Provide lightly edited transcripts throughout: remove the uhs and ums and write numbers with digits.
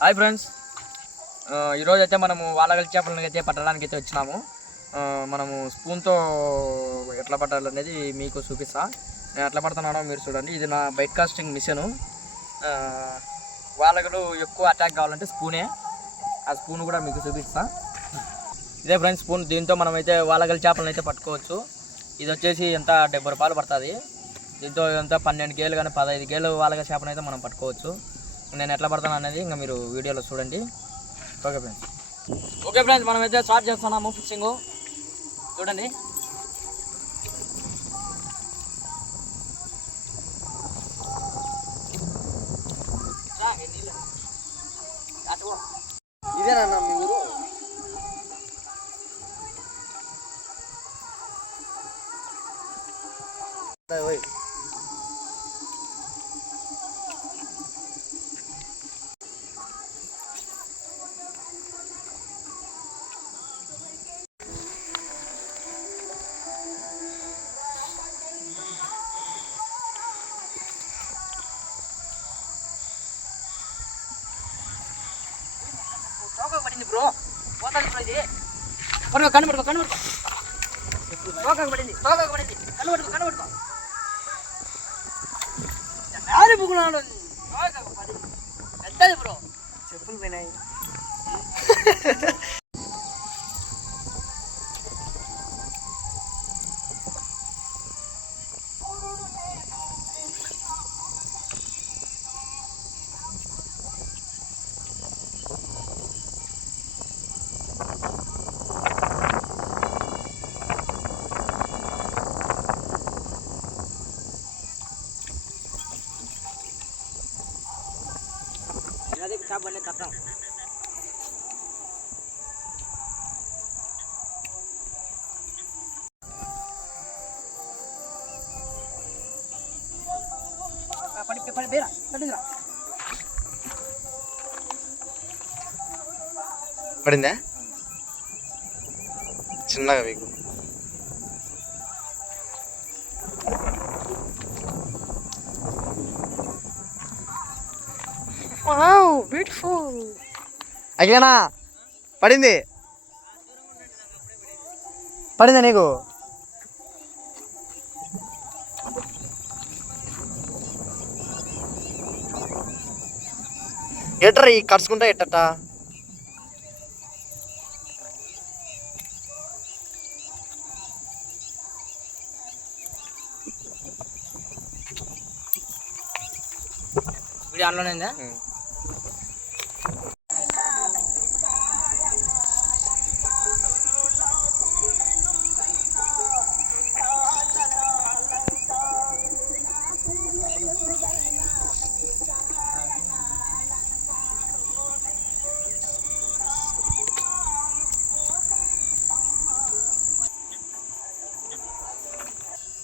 Hi friends, ఈరోజు అయితే మనము వాలగల చేపలను అయితే పట్టడానికి అయితే వచ్చినాము. మనము స్పూన్తో ఎట్లా పట్టాలనేది మీకు చూపిస్తా. నేను ఎట్లా పడుతున్నానో మీరు చూడండి. ఇది నా బైట్ కాస్టింగ్ మిషను. వాలగలు ఎక్కువ అటాక్ కావాలంటే స్పూనే, ఆ స్పూన్ కూడా మీకు చూపిస్తా. ఇదే ఫ్రెండ్స్ స్పూన్. దీంతో మనమైతే వాలగల చేపలను అయితే పట్టుకోవచ్చు. ఇది వచ్చేసి ఎంత 70 రూపాయలు పడుతుంది. దీంతో ఎంత 12 గేలు కానీ 15 గేలు వాలగల చేపను అయితే మనం పట్టుకోవచ్చు. నేను ఎట్లా పడతాను అనేది ఇంకా మీరు వీడియోలో చూడండి. ఓకే ఫ్రెండ్స్ మనమైతే స్టార్ట్ చేస్తున్నాము ఫిషింగ్. చూడండి. ఇదేనా మీ ఊరు? పడింది బ్రో, పోతాను బ్రో. ఇది కనబడుకో తోకకు పడింది కనబడుకో పెద్దది బ్రో. చెప్పులు పోయినాయి. అదే చేప పడలే కట్టం. పడిందా? చిన్నగా మీకు బ్యూటిఫుల్. అగేనా పడిందా నీకు? ఎట్రా ఈ కరుచుకుంటా ఎట్టట? వీడియో ఆన్లోనే ఉందా?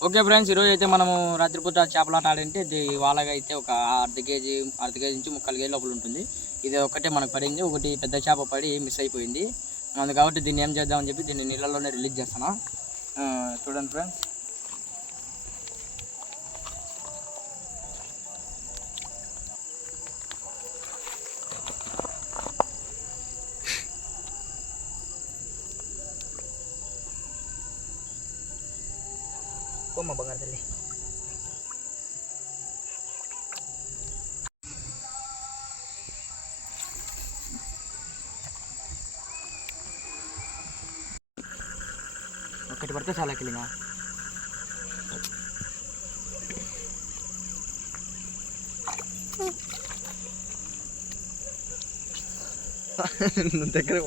ఓకే ఫ్రెండ్స్, ఈరోజు అయితే మనము రాత్రిపూట చేపలాట ఆడంటే ఇది వాలగా అయితే ఒక అర్ధ కేజీ నుంచి 3/4 కేజీ లోపల ఉంటుంది. ఇది ఒకటే మనకు పడింది. ఒకటి పెద్ద చేప పడి మిస్ అయిపోయింది. అందు కాబట్టి దీన్ని ఏం చేద్దామని చెప్పి దీన్ని నీళ్ళలోనే రిలీజ్ చేస్తాను. చూడండి ఫ్రెండ్స్. మా బంగారు తల్లి. ఒకటి పడితే చాలా కిలిగా. దగ్గర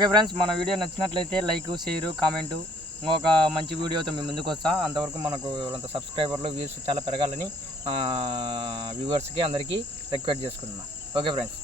ఓకే ఫ్రెండ్స్, మన వీడియో నచ్చినట్లయితే లైక్, షేర్, కామెంటు. ఇంకొక మంచి వీడియోతో మేము ముందుకు వస్తాం. అంతవరకు మనకు అంత సబ్స్క్రైబర్లు, వ్యూస్ చాలా పెరగాలని వ్యూవర్స్కి అందరికీ రిక్వెస్ట్ చేసుకుంటున్నాం. Okay friends.